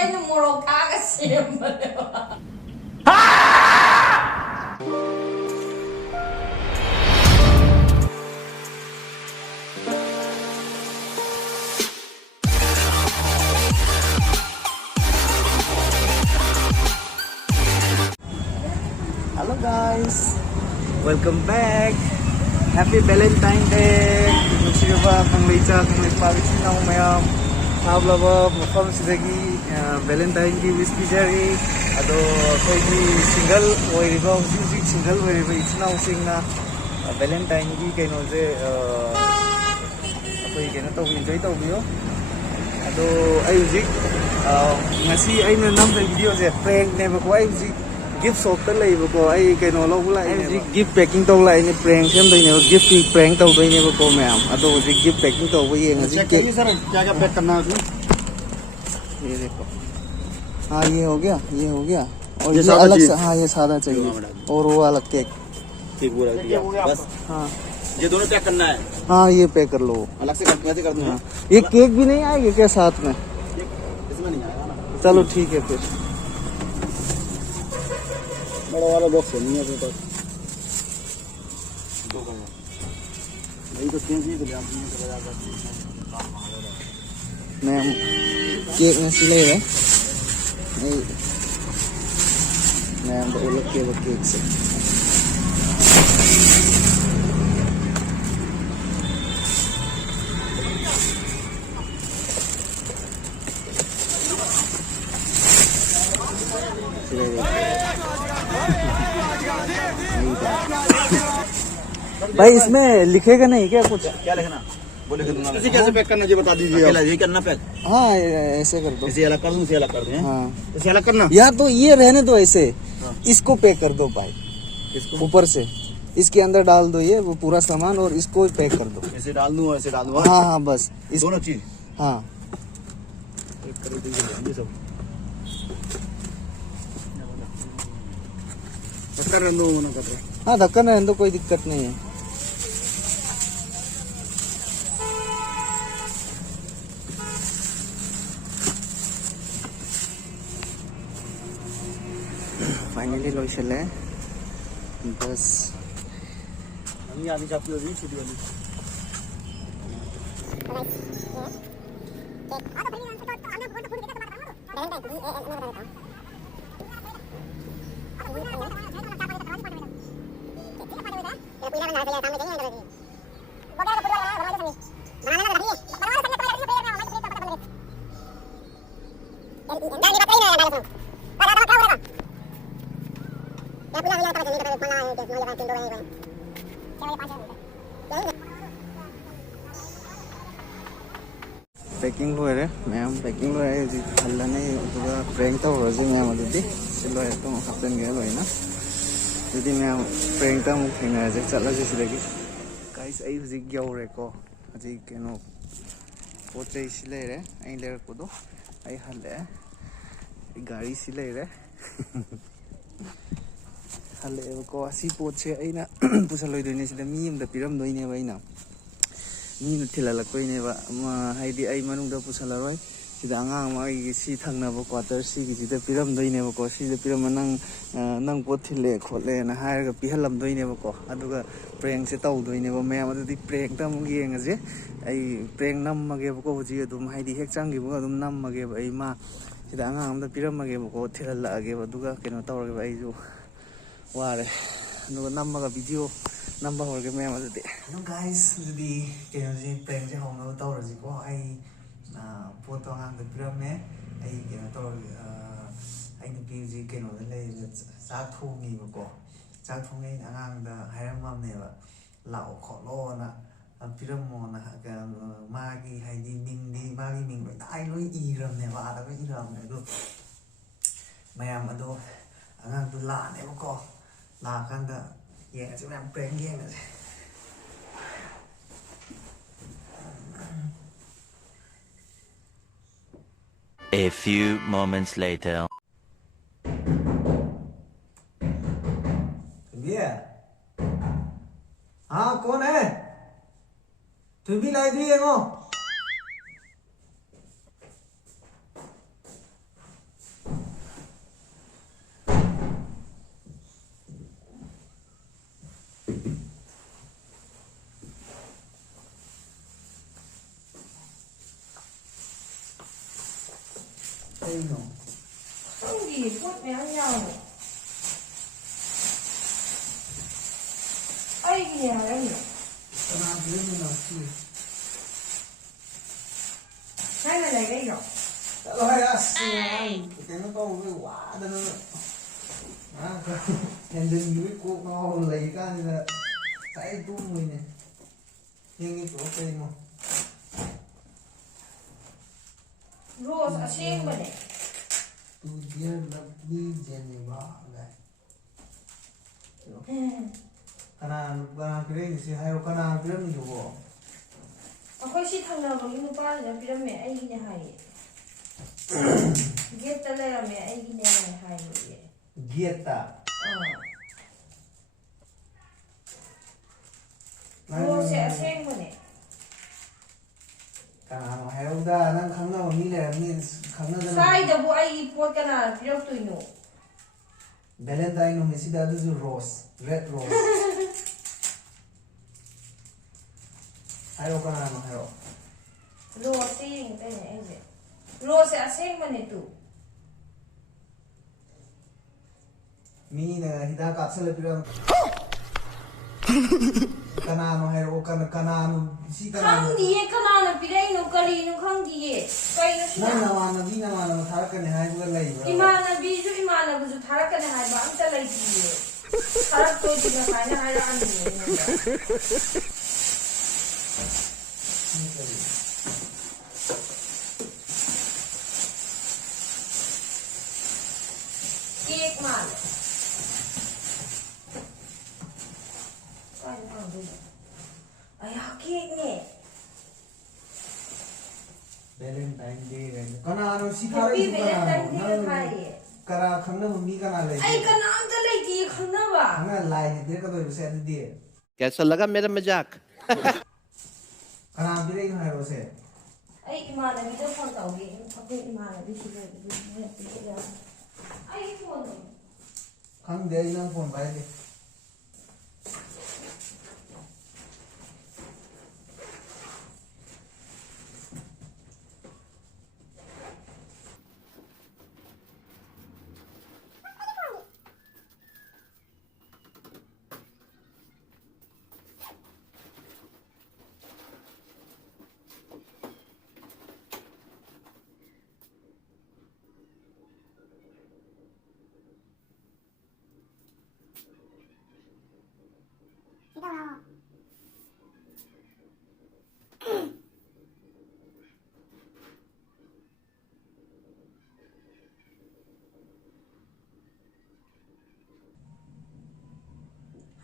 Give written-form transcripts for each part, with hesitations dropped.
ꯑꯩꯅ ꯃꯣꯔꯣꯛ ꯊꯥꯛꯑꯒ ꯁꯦꯝꯕꯅꯦꯕ Hello guys, welcome back. Happy Valentine Day. Nusiba kang lecha kang ipagsin na umayam. Hablaba mafam sidagi Valentine ki wish bijari. Ado koi ki single oiriba music single oiriba itna using na Valentine ki kaino je koi kaino to enjoy to biyo. Ado ay music ngasi ay na nam video je prank ne ba ko ay music gift shop ta lay ko ai cái nó lâu lại gift packing tàu lại ni prank xem đây này gift prank tàu đây này को मैं अब तो gift packing tàu với ये check करिए sir क्या क्या pack करना है उसमें ये देखो हाँ ये हो गया और ये ये अलग से हाँ ये सादा चाहिए और वो अलग केक ठीक पूरा दिया बस हाँ ये दोनों पैक करना है हाँ ये पैक कर लो अलग से कैसे कर दूँ ये केक भी नहीं आएगा क्या साथ में इसमें नहीं आएगा ना चलो ठीक है फिर बड़ा वाला बॉक्स नहीं है तो नहीं तो चेंज ही तो ले आपने मैं केक में सिले है मैं हम तो अलग केक से भाई इसमें लिखेगा नहीं क्या कुछ क्या लिखना बोले कि दूंगा इसे कैसे पैक करना ये बता दीजिए अकेला ये करना पैक हाँ ऐसे कर दो इसे अलग कर दूं इसे अलग कर दें हाँ इसे अलग करना या तो ये रहने दो ऐसे हाँ। इसको पैक कर दो भाई इसको ऊपर से इसके अंदर डाल दो ये वो पूरा सामान और इसको पैक कर दो ऐसे डाल दूं और ऐसे डाल दूं हाँ हाँ बस इस दोनों चीज हाँ एक कर दीजिए ये सब कर रहा हूं मना कर रहा हाँ धक्का रहने दो कोई दिक्कत नहीं है फाइनली लोशल है बस हम आधी चापी होगी छोटी वाली पैकिंग लोरे मैम पैकिंग लोरे जी हल्लाने दुगा प्रैंक तो हो जी मैम अदुदी सिलो है तो हफ्तन गया लोइना यदि मैम प्रैंक तो मुख थेंगा जे चला जे सिलेगी गाइस आई हुजी ग्यावरे को अजी केनो पोचे सिले रे आई लेर को दो आई हल्ले गाड़ी सिले रे हल्ले को असी पोचे आइना पुसलोय दोइने सिदा मी अमदा पिरम दोइने बाइना मीन थिलालकपैनेबा हाइदि आई मनुंगदा पुसलारय सिदा आंगां मागी सि थांनाबो क्वार्टर सि गिजिदा पिरमदोइनेबको सिदा पिरम नंग पोत थिले खोले ना हायरगा पिहलमदोइनेबको अदुगा प्रेंग से तौदोइनेबो मैम अदुदि प्रेंग ता मुग येंगजे आई प्रेंग नम्मगेबको हुजि अदुम हाइदि हेक चांगिबो अदुम नम्मगेबो आई मा सिदा आंगां अमदा पिरमगेबको थिलालागेबो अदुगा केनो तौरगेबो आइजु वारे अदुगा नम्मगा वीडियो नंबर हो गया मैम अदुदि हेलो गाइस अदुदि केनो जी प्रेंग जे होनो तौरजि को आई पोत आंगां द पिरमे आई केनो तौर आई नुपि जी केनो द ले चाक थोंगिबको चाक थोंगे आंगां द हायरममनेबा लाओ खोलो ना पिरमो ना मागी हाइदि मिंगदि मागी मिंग लोइ दाइ लोइ इरमनेबा आदा इरमने दो मैम अदो आंगां द लानेबको ला कांदा ये ऐसे मैम प्रेंग ये ऐसे A few moments later. भैया हाँ कौन है तू भी लाई दी है वो kayno. Hindi, put meron yan. Ay, ginyaran yun. Kanang mo na si. Ay, nalagay yun. Hello, hayas. Kaya pa wa da na. And then you ko na lay ka nila. Sai tu mo ni. Hingi ko kay mo. Rose, asing ba ne? To dear lovely Geneva. Kanang pire si hayo kanang pire mi jo. Ako si thangnabagi nupa na pirame ay ginahay. Geta lerame ay ginahay. Gieta. Rose, asing ba ne? Kanang hayo da nang khangna mi le mi khangna da. Sai da bu ay ipot ka na pirok tu ino. Valentine no mesi da du rose, red rose. Hayo kanang hayo. Rose, ting tay ne ay. Rose, asing ba ne tu? Mi na hida kapsal piram. Kanano hayo kanano si kanano. Khang diye kanana pirai no kali no khang diye. Kai no Na sina. nawana bi nawana tharakane hayo lai ba. Imana biju imana buju tharakane hai ba amta lai diye. Tharak to diga kana hai ra ani. Cake mal. Ay, ano ay, cake ni. Valentine Day ren. Kanano si Happy tharak Valentine Day kanano. khai. Kara khangna mi kana lai. Ay, kana amta lai diye khana ba? Khangna lai de ka do se adi de. कैसा लगा मेरा मजाक Kana bire no hayo se. Ay, imanabi daw phone tawagin. Ako yung imanabi sila. Ay, phone. Khang de nang phone bai de.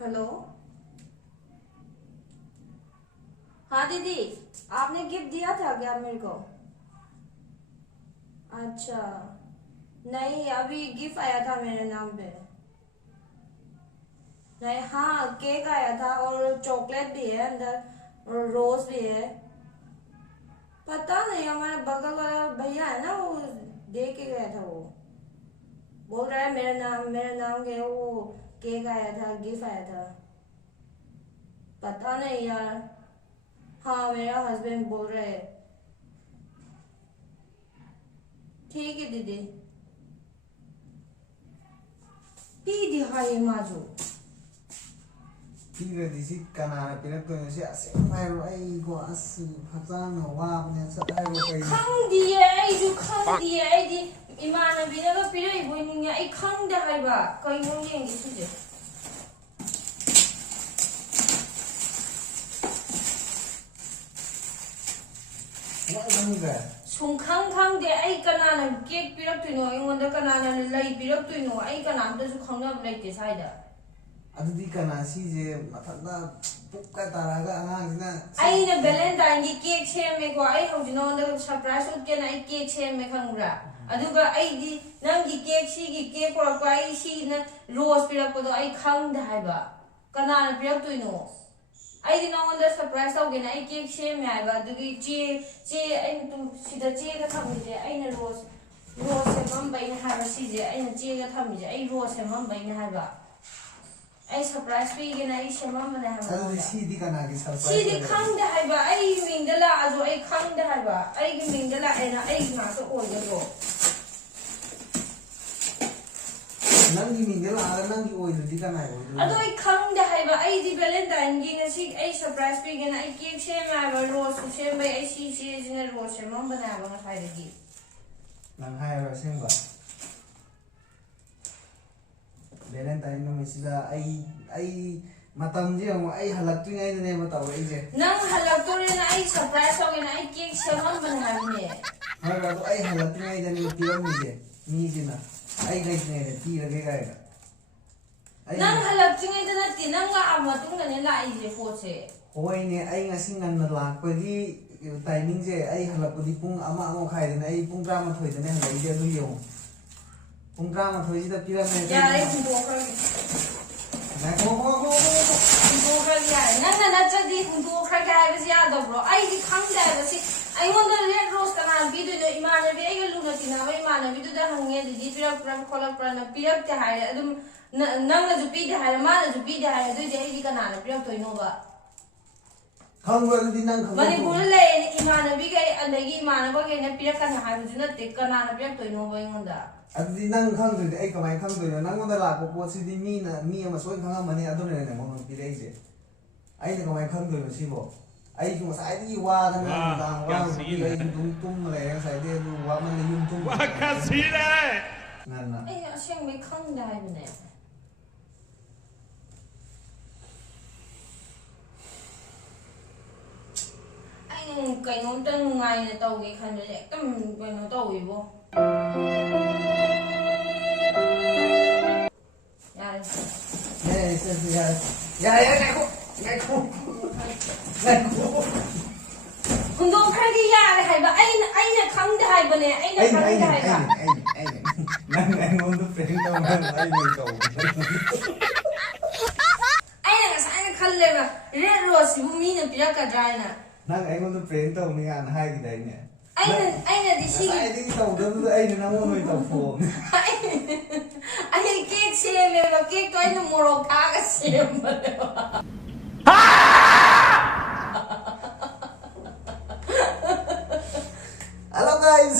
Hello हाँ दीदी आपने gift दिया था क्या मेरे को अच्छा नहीं अभी गिफ्ट आया था मेरे नाम पे नहीं हाँ केक आया था और चॉकलेट भी है अंदर और रोज भी है पता नहीं हमारे बगल वाला भैया है ना वो दे के गया था वो बोल रहा है मेरा नाम के वो केक आया था गिफ्ट आया था पता नहीं यार हाँ मेरा हस्बैंड बोल रहे हैं ठीक है दीदी पी दिखाई माजू Pira di si kanana pinak to si ase hayo ai ko as phatan wa ne sa hayo kai. खंग दिए आई जो खंग दिए आई दी इमाना बिना का पिरो इबो निंगा आई खंग दे हाई बा कई मोंगे इंगी सुजे Wa ni ga. 송캉 캉데 아이 까나는 케이크 피럭투노 이건데 까나는 라이 피럭투노 아이 까나도 캉나 블레이트 사이다 Adudi kana si je mathanda pukka taraga angang sina. 아이는 밸런타인기 케이크 셈메고 아이 호지노데 서프라이즈 웃게나 아이 케이크 셈메 캉브라 아두가 아이디 남기 케이크 시기 케이크 포라고 아이 시나 로즈 피럭고도 아이 캉데 하이바 까나는 피럭투노 아이디 나온데 서프라이즈 하게나 아이 케이크 셈메 하이바 아두기 제 아이 또 시다 제가 탐이제 아이는 로즈 셈맘바이나 하이바 시제 아이는 제가 탐이제 아이 로즈 셈맘바이나 하이바 I surprise me again. I share mama na Ado di haba. si di kana ki surprise. Si di kang da haba. I ming dala azo. I kang da haba. I ming dala ena. I ma to oy da go. ꯅꯪꯒꯤ ꯃꯤꯡꯗ ꯂꯥꯛꯑꯒ ꯅꯪꯒꯤ ꯑꯣꯏꯗ꯭ꯔꯗꯤ ꯀꯅꯥꯏ ꯑꯣꯏꯗꯣꯏꯅꯣ ꯑꯗꯣ ꯑꯩ ꯈꯪꯗꯦ ꯍꯥꯏꯕ ꯑꯩꯗꯤ ꯚꯦꯂꯦꯟꯇꯥꯏꯟꯒꯤ ꯉꯁꯤ ꯑꯩ ꯁꯔꯄ꯭ꯔꯥꯏꯖ ꯄꯤꯒꯦꯅ ꯑꯩ ꯀꯦꯛ ꯁꯦꯝꯃꯦ ꯍꯥꯏꯕ ꯔꯣꯁꯁꯨ ꯁꯦꯝꯕꯩ ꯑꯩ ꯁꯤꯁꯤꯅ ꯔꯣꯁ ꯁꯦꯝꯃꯝꯕꯅꯦ ꯍꯥꯏꯕ ꯉꯁꯥꯏꯗꯒꯤ ꯅꯪ ꯍꯥꯏꯔꯣ ꯑꯁꯦꯡꯕ ꯚꯦꯂꯦꯟꯇꯥꯏꯟ ꯅꯨꯃꯤꯠꯁꯤꯗ ꯑꯩ ꯃꯇꯝꯁꯦ ꯑꯃꯨꯛ ꯑꯩ ꯍꯜꯂꯛꯇ꯭ꯔꯤꯉꯩꯗꯅꯦꯕ ꯇꯧꯔꯛꯏꯁꯦ ꯅꯪ ꯍꯜꯂꯛꯇꯣꯔꯦꯅ ꯑꯩ ꯁꯔꯄ꯭ꯔꯥꯏꯖ ꯇꯧꯒꯦꯅ ꯑꯩ ꯀꯦꯛ ꯁꯦꯝꯃꯝꯕꯅꯦ ꯍꯥꯏꯕꯅꯦ ꯍꯣꯏ ꯑꯗꯣ ꯑꯩ ꯍꯜꯂꯛꯇ꯭ꯔꯤꯉꯩꯗꯅꯦ ꯄꯤꯔꯝꯃꯤꯁꯦ ꯃꯤꯁꯤꯅ ꯑꯩ ꯂꯩꯇ꯭ꯔꯤꯉꯩꯗ ꯄꯤꯔꯒꯦ ꯀꯥꯏꯅ ꯅꯪ ꯍꯜꯂꯛꯇ꯭ꯔꯤꯉꯩꯗ ꯅꯠꯇꯦ ꯅꯪ ꯂꯥꯛꯑ ꯃꯇꯨꯡꯗꯅꯦ ꯂꯥꯛꯏꯁꯦ ꯄꯣꯠꯁꯦ ꯍꯣꯏꯅꯦ ꯑꯩ ꯉꯁꯤ ꯉꯟꯅ ꯂꯥꯛꯄꯒꯤ ꯇꯥꯏꯃꯤꯡꯁꯦ ꯑꯩ ꯍꯜꯂꯛꯄꯗꯤ ꯄꯨꯡ 1:30ꯗꯅꯦ ꯑꯩ ꯄꯨꯡ 12:30ꯗꯅꯦ ꯍꯜꯂꯛꯏꯁꯦ ꯑꯗꯨ ꯌꯦꯡꯉꯨ ꯄꯨꯡ 12:30ꯁꯤꯗ ꯄꯤꯔꯝꯃꯦ ꯌꯥꯔꯦ ꯍꯨꯟꯗꯣꯛꯈ꯭ꯔꯒꯦ ꯍꯨꯟꯗꯣꯛꯈ꯭ꯔꯒꯦ ꯌꯥꯔꯦ ꯅꯪꯅ ꯅꯠꯇ꯭ꯔꯗꯤ ꯍꯨꯟꯗꯣꯛꯈ꯭ꯔꯒꯦ ꯍꯥꯏꯕꯁꯤ ꯌꯥꯗꯕ꯭ꯔꯣ ꯑꯩꯗꯤ ꯈꯪꯗꯦ ꯍꯥꯏꯕꯁꯤ ꯑꯩꯉꯣꯟꯗ ꯔꯦꯗ ꯔꯣꯁ ꯀꯅꯥꯅ ꯄꯤꯗꯣꯏꯅꯣ ꯏꯃꯥꯟꯅꯕꯤ ꯑꯩꯒ ꯂꯨꯅ ꯇꯤꯟꯅꯕ ꯏꯃꯥꯟꯅꯕꯤꯗꯨꯗ ꯍꯪꯉꯦ ꯑꯗꯨꯗꯤ ꯄꯤꯔꯛꯄ꯭ꯔꯥ ꯈꯣꯠꯂꯛꯄ꯭ꯔꯥꯅ ꯄꯤꯔꯛꯇꯦ ꯍꯥꯏꯔꯦ ꯑꯗꯨꯝ ꯅꯪꯅꯁꯨ ꯄꯤꯗꯦ ꯍꯥꯏꯔꯦ ꯃꯥꯅꯁꯨ ꯄꯤꯗꯦ ꯍꯥꯏꯔꯦ ꯑꯗꯨꯏꯗꯤ ꯑꯩꯗꯤ ꯀꯅꯥꯅ ꯄꯤꯔꯛꯇꯣꯏꯅꯣꯕ ꯈꯪꯕ꯭ꯔꯥ ꯑꯗꯨꯗꯤ ꯅꯪ ꯃꯅꯤꯄꯨꯔꯗ ꯂꯩꯔꯦ ꯏꯃꯥꯟꯅꯕꯤꯈꯩ ꯑꯗꯒꯤ ꯏꯃꯥꯟꯅꯕꯈꯩꯅ ꯄꯤꯔꯛꯀꯅꯤ ꯍꯥꯏꯕꯁꯨ ꯅꯠꯇꯦ ꯀꯅꯥꯅ ꯄꯤꯔꯛꯇꯣꯏꯅꯣꯕ ꯑꯩꯉꯣꯟꯗ ꯑꯗꯨꯗꯤ ꯅꯪ ꯈꯪꯗ꯭ꯔꯗꯤ ꯑꯩ ꯀꯃꯥꯏꯅ ꯈꯪꯗꯣꯏꯅꯣ ꯅꯪꯉꯣꯟꯗ ꯂꯥꯛꯄ ꯄꯣꯠꯁꯤꯗꯤ ꯃꯤ ꯑꯃ ꯁꯣꯏꯅ ꯈꯪꯉꯝꯃꯅꯤ ꯑꯗꯨꯅꯅꯦ ꯅꯪꯉꯣꯟꯗ ꯄꯤꯔꯛꯏꯁꯦ ꯑꯩꯅ ꯀꯃꯥꯏꯅ ꯈꯪꯗꯣꯏꯅꯣ ꯁꯤꯕꯣ ꯑꯩꯁꯨ ꯉꯁꯥꯏꯗꯒꯤ ꯋꯥꯗꯅ ꯅꯨꯡꯗꯥꯡ ꯋꯥꯔꯨꯕꯒꯤ ꯑꯩꯁꯨ ꯑꯗꯨꯝ ꯇꯨꯝꯃ ꯂꯩꯔꯦ ꯉꯁꯥꯏꯗꯤ ꯑꯗꯨ ꯋꯥꯃꯟꯅ ꯌꯨꯝ ꯇꯨꯝꯃ ꯉꯟꯅ ꯑꯩ ꯑꯁꯦꯡꯕꯩ ꯈꯪꯗꯦ ꯍꯥꯏꯕꯅꯦ ꯀꯩꯅꯣꯝꯇ ꯅꯨꯡꯉꯥꯏꯅ ꯇꯧꯒꯦ ꯈꯟꯕꯁꯦ ꯍꯦꯛꯇ ꯀꯩꯅꯣ ꯇꯧꯋꯤꯕꯣ ꯌꯥꯔꯦ ꯍꯨꯟꯗꯣꯛꯈ꯭ꯔꯗꯤ ꯌꯥꯔꯦ ꯍꯥꯏꯕ ꯑꯩꯅ ꯈꯪꯗꯦ ꯍꯥꯏꯕꯅꯦ ꯑꯩꯅ ꯈꯪꯗꯦ ꯍꯥꯏꯕ ꯅꯪ ꯑꯩꯉꯣꯟꯗ ꯄ꯭ꯔꯦꯡ ꯇꯧꯅ ꯑꯩ ꯇꯧꯕ ꯑꯩꯅ ꯉꯁꯥꯏꯅ ꯈꯜꯂꯦꯕ ꯔꯦꯗ ꯔꯣꯁꯁꯤꯕꯨ ꯃꯤꯅ ꯄꯤꯔꯛꯀꯗ꯭ꯔꯥ ꯍꯥꯏꯅ ꯅꯪ ꯑꯩꯉꯣꯟꯗ ꯄ꯭ꯔꯦꯡ ꯇꯧꯅꯤ ꯀꯥꯏꯅ ꯍꯥꯏꯈꯤꯗꯥꯏꯅꯦ ꯑꯩꯅꯗꯤ ꯁꯤꯒꯤ ꯉꯁꯥꯏꯗꯒꯤ ꯇꯧꯗꯕꯗꯨꯗ ꯑꯩꯅ ꯅꯪꯉꯣꯟꯗ ꯑꯣꯏꯅ ꯇꯧꯊꯣꯛꯑꯕꯅꯤ ꯑꯩ ꯀꯦꯛ ꯁꯦꯝꯃꯦꯕ ꯀꯦꯛꯇꯣ ꯑꯩꯅ ꯃꯣꯔꯣꯛ ꯊꯥꯛꯑꯒ ꯁꯦꯝꯕꯅꯦꯕ Hello guys!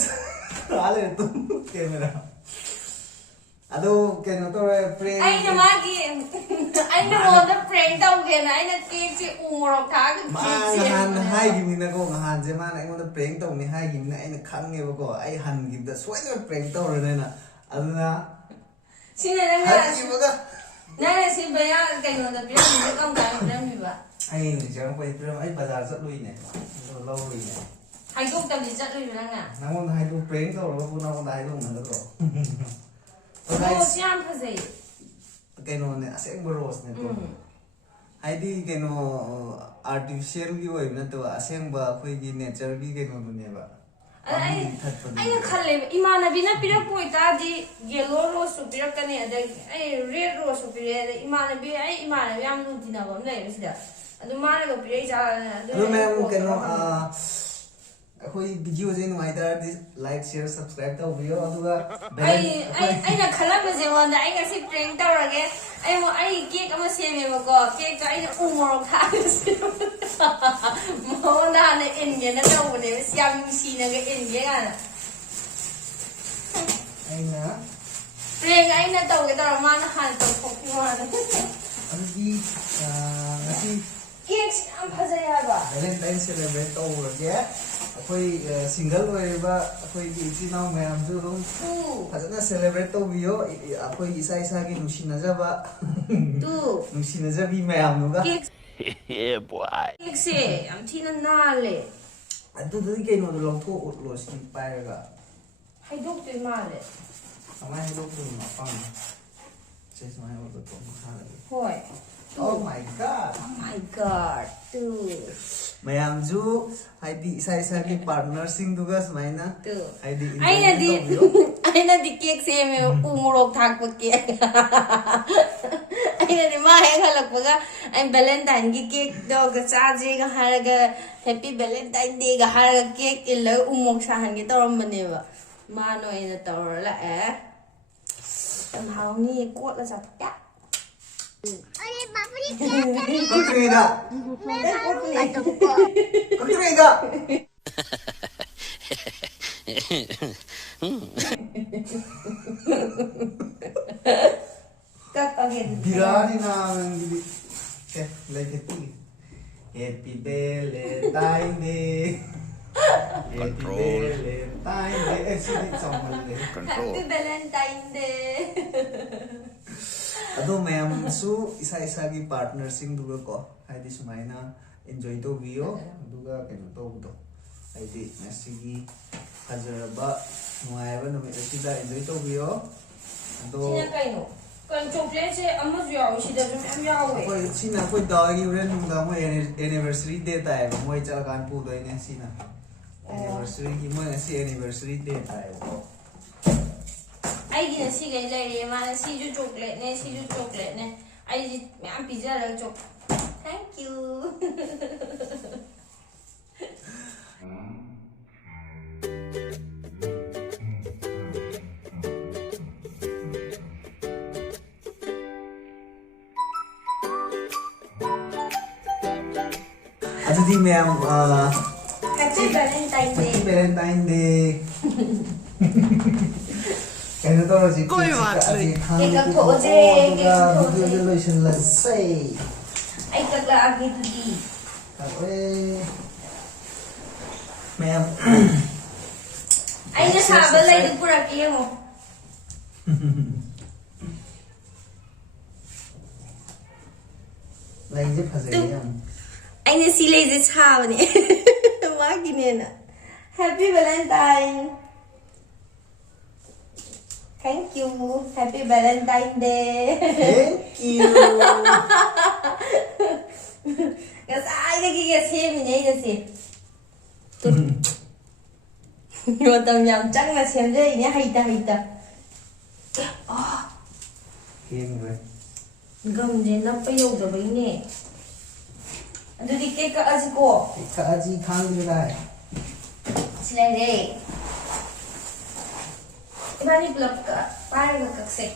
Ale, tu camera. Ado keno to prank. ꯑꯩꯅ ꯃꯉꯣꯟꯗ ꯄ꯭ꯔꯦꯡ ꯇꯧꯒꯦꯅ ꯑꯩꯅ ꯀꯦꯛꯁꯦ ꯎ ꯃꯣꯔꯣꯛ ꯊꯥꯛꯑꯒ ꯀꯦꯛ ꯅꯍꯥꯟ ꯁꯦꯝꯕꯅꯦꯕ ꯍꯥꯏꯈꯤꯕꯅꯤꯅꯀꯣ ꯅꯍꯥꯟꯁꯦ ꯃꯥꯅ ꯑꯩꯉꯣꯟꯗ ꯄ꯭ꯔꯦꯡ ꯇꯧꯅꯤ ꯍꯥꯏꯈꯤꯕꯅꯤꯅ ꯑꯩꯅ ꯈꯪꯉꯦꯕꯀꯣ ꯑꯩ ꯍꯟꯈꯤꯕꯗ ꯁꯣꯏꯗꯅ ꯄ꯭ꯔꯦꯡ ꯇꯧꯔꯅꯤꯅ ꯑꯗꯨꯅ ꯁꯤꯅ ꯅꯪꯅ ꯁꯤ ꯕꯌꯥ ꯀꯩꯅꯣꯗ ꯄꯤꯔꯝꯃꯤꯕ ꯀꯔꯝ ꯀꯥꯟꯗ ꯄꯤꯔꯝꯃꯤꯕ ꯑꯩ ꯆꯪꯉꯛꯄꯩ ꯄꯤꯔꯝ ꯑꯩ ꯕꯖꯥꯔ ꯆꯠꯂꯨꯏꯅꯦ ꯑꯗꯨ ꯂꯧꯔꯨꯏꯅꯦ ꯍꯥꯏꯗꯣꯛꯇꯕꯗꯤ ꯆꯠꯂꯨꯏꯕ ꯅꯪꯅ ꯅꯪꯉꯣꯟꯗ ꯍꯥꯏꯗꯣꯛ ꯄ꯭ꯔꯦꯡ ꯇꯧꯔꯒꯕꯨ ꯅꯪꯉꯣꯟꯗ ꯍꯥꯏꯗꯣꯛꯅꯒꯗ꯭ꯔꯣ ꯔꯣꯁ ꯌꯥꯝ ꯐꯖꯩ ꯀꯩꯅꯣꯅꯦ ꯑꯁꯦꯡꯕ ꯔꯣꯁꯅꯦꯀꯣ ꯍꯥꯏꯗꯤ ꯀꯩꯅꯣ ꯑꯥꯔꯇꯤꯐꯤꯁꯤꯌꯦꯜꯒꯤ ꯑꯣꯏꯕ ꯅꯠꯇꯕ ꯑꯁꯦꯡꯕ ꯑꯩꯈꯣꯏꯒꯤ ꯅꯦꯆꯔꯒꯤ ꯀꯩꯅꯣꯗꯨꯅꯦꯕ ꯑꯩꯅ ꯈꯜꯂꯦꯕ ꯏꯃꯥꯟꯅꯕꯤꯅ ꯄꯤꯔꯛꯄ ꯑꯣꯏꯇꯥꯔꯗꯤ ꯌꯦꯜꯂꯣ ꯔꯣꯁꯁꯨ ꯄꯤꯔꯛꯀꯅꯤ ꯑꯗꯒꯤ ꯑꯩ ꯔꯦꯗ ꯔꯣꯁꯁꯨ ꯄꯤꯔꯛꯑꯦ ꯑꯗꯩ ꯏꯃꯥꯟꯅꯕꯤ ꯌꯥꯝ ꯂꯨ ꯇꯤꯟꯅꯕ ꯑꯃ ꯂꯩꯌꯦꯕ ꯁꯤꯗ ꯑꯗꯨ ꯃꯥꯅꯒ ꯄꯤꯔꯛꯏ ꯆꯥꯔꯅ ꯑꯗꯨ ꯃꯌꯥꯝ ꯀꯩꯅꯣ ꯑꯩꯈꯣꯏ ꯚꯤꯗꯤꯑꯣꯁꯦ ꯅꯨꯡꯉꯥꯏꯇꯥꯔꯗꯤ ꯂꯥꯏꯛ ꯁꯤꯌꯔ ꯁꯕꯁꯀ꯭ꯔꯥꯏꯕ ꯇꯧꯕꯤꯌꯣ ꯑꯗꯨꯒ ꯑꯩꯅ ꯈꯜꯂꯝꯕꯁꯦ ꯃꯉꯣꯟꯗ ꯑꯩ ꯉꯁꯤ ꯄ꯭ꯔꯦꯡ ꯇꯧꯔꯒꯦ ꯑꯩ ꯀꯦꯛ ꯑꯃ ꯁꯦꯝꯃꯦꯕꯀꯣ ꯀꯦꯛꯇꯣ ꯑꯩꯅ ꯎ ꯃꯣꯔꯣꯛ ꯊꯥꯛꯑꯒ ꯃꯉꯣꯟꯗ ꯍꯥꯟꯅ ꯏꯟꯒꯦꯅ ꯇꯧꯕꯅꯦꯕ ꯌꯥꯝ ꯅꯨꯡꯁꯤꯅꯒ ꯏꯟꯒꯦ ꯀꯥꯏꯅ ꯄ꯭ꯔꯦꯡ ꯑꯩꯅ ꯇꯧꯒꯦ ꯇꯧꯔ ꯃꯥꯅ ꯍꯥꯟꯅ ꯇꯧꯊꯣꯛꯈꯤ ꯃꯥꯅ ꯑꯗꯨꯗꯤ ꯉꯁꯤ ꯀꯦꯛꯁꯤ ꯌꯥꯝ ꯐꯖꯩ ꯍꯥꯏꯕ ꯚꯦꯂꯦꯟꯇꯥꯏꯟ ꯁꯦꯂꯦꯕ꯭ꯔꯦꯠ ꯇꯧꯔꯒꯦ ꯑꯩꯈꯣꯏ ꯁꯤꯡꯒꯜ ꯑꯣꯏꯔꯤꯕ ꯑꯩꯈꯣꯏꯒꯤ ꯏꯆꯤꯜ ꯏꯅꯥꯎ ꯃꯌꯥꯝꯁꯨ ꯑꯗꯨꯝ ꯐꯖꯅ ꯁꯦꯂꯦꯕ꯭ꯔꯦꯠ ꯇꯧꯕꯤꯌꯣ ꯑꯩꯈꯣꯏ ꯏꯁꯥꯒꯤ ꯅꯨꯡꯁꯤꯅꯖꯕ ꯅꯨꯡꯁꯤꯅꯖꯕꯤ ꯃꯌꯥꯝꯗꯨꯒ Yeah, boy. ꯀꯦꯛꯁꯦ ꯌꯥꯝ ꯊꯤꯅ ꯅꯥꯜꯂꯦ ꯑꯗꯨꯗꯤ ꯀꯩꯅꯣꯗꯣ ꯂꯧꯊꯣꯛꯎꯠꯂꯣ ꯁꯤ ꯄꯥꯏꯔꯒ ꯍꯩꯗꯣꯛꯇꯣꯏ ꯃꯥꯜꯂꯦ ꯀꯃꯥꯏꯅ ꯍꯩꯗꯣꯛꯇꯣꯏꯅꯣ ꯑꯄꯥꯝꯕ ꯁꯦ ꯁꯨꯃꯥꯏꯅ ꯑꯣꯏꯕ ꯃꯈꯥꯗ ꯍꯣꯏ Oh my god! Oh my god! ꯃꯌꯥꯝꯁꯨ ꯍꯥꯏꯗꯤ ꯏꯁꯥꯒꯤ ꯄꯥꯔꯠꯅꯔꯁꯤꯡꯗꯨꯒ ꯁꯨꯃꯥꯏꯅ ꯍꯥꯏꯗꯤ ꯑꯩꯅꯗꯤ ꯀꯦꯛ ꯁꯦꯝꯃꯦꯕ ꯎ ꯃꯣꯔꯣꯛ ꯊꯥꯛꯄ ꯀꯦꯛ ꯑꯩꯅꯗꯤ ꯃꯥ ꯍꯦꯛ ꯍꯜꯂꯛꯄꯒ ꯑꯩ ꯚꯦꯂꯦꯟꯇꯥꯏꯟꯒꯤ ꯀꯦꯛꯇꯣ ꯆꯥꯖꯦꯒ ꯍꯥꯏꯔꯒ ꯍꯦꯄꯤ ꯚꯦꯂꯦꯟꯇꯥꯏꯟ ꯗꯦꯒ ꯍꯥꯏꯔꯒ ꯀꯦꯛ ꯏꯜꯂꯒ ꯎ ꯃꯣꯔꯣꯛ ꯁꯥꯍꯟꯒꯦ ꯇꯧꯔꯝꯕꯅꯦꯕ ꯃꯥꯅ ꯑꯣꯏꯅ ꯇꯧꯔ ꯂꯥꯛꯑꯦ ꯌꯥꯝ ꯍꯥꯎꯅꯤꯌꯦ ꯀꯣꯠꯂ ꯆꯥꯊꯣꯛ अरे बाप रे क्या कर रही ꯀꯛꯇ꯭ꯔꯤꯉꯩꯗ ꯀꯛꯇ꯭ꯔꯤꯉꯩꯗ Tirani naman gidi. Okay, like it. Happy Valentine Day. Control. Valentine Day. Eh, sige, song mo Control. Happy Valentine Day. Ado ma'am, so isa-isa gi partner sing duga ko. Haydi sumayna enjoy to video. Duga kano to buto. Haydi nasigi hajaraba nuayaba no sida enjoy to video. Ado Sina kayo. Kan chocolate se amas yaw sida jum am yawe. koi sina koi dagi uren nungda mo anniversary day ta mo chal kan pu doi ne sina. Anniversary ki mo si anniversary day ta Ai gina si gai lai re ma si ju chocolate ne. Ai ji am pizza la chok. Thank you. Aduh ma'am, Happy Valentine Day. Happy Valentine Day. Kaya to si Koy Cake ang toje, cake ang toje. Congratulations, let's say. Ay kaglaagi to di. Okay. Ma'am. Ay nasabal lai din pura kiyo mo. Like je phase yan. Ay nasilay sa sawa ni. Wagi niya na. Happy Valentine. Thank you. Happy Valentine Day. Thank you. Gasay nagigasim niya kasi. Matam yang chang na xem dây niya hayta. Kim rồi. Gam din na payaw da ba ini? Ando di cake ka aji ko. Ka aji khang di rai. Silay day. Iba ni vlog ka. Parang nagkaksik.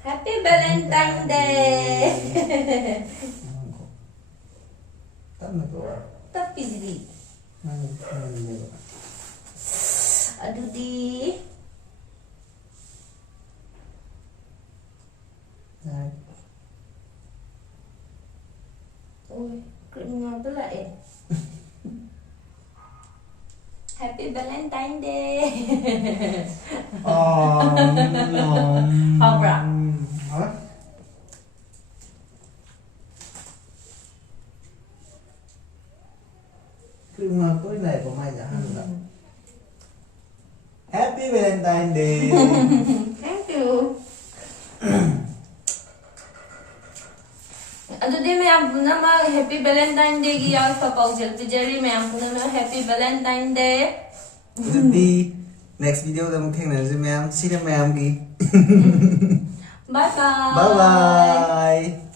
Happy Valentine Day! Tama to. Tapi di. Aduh di. Ui, kering nga pala eh. Happy Valentine Day! Hả? Hả? Krim mà tối này của mai dạ hăng rồi. Happy Valentine Day. Thank you. Aduh ma'am puna ma Happy Valentine Day ki yaw sa paujal pijari ma'am puna ma Happy Valentine Day. Jadi next video kita mungkin nanti ma'am, sini ma'am ki. Bye bye. Bye bye.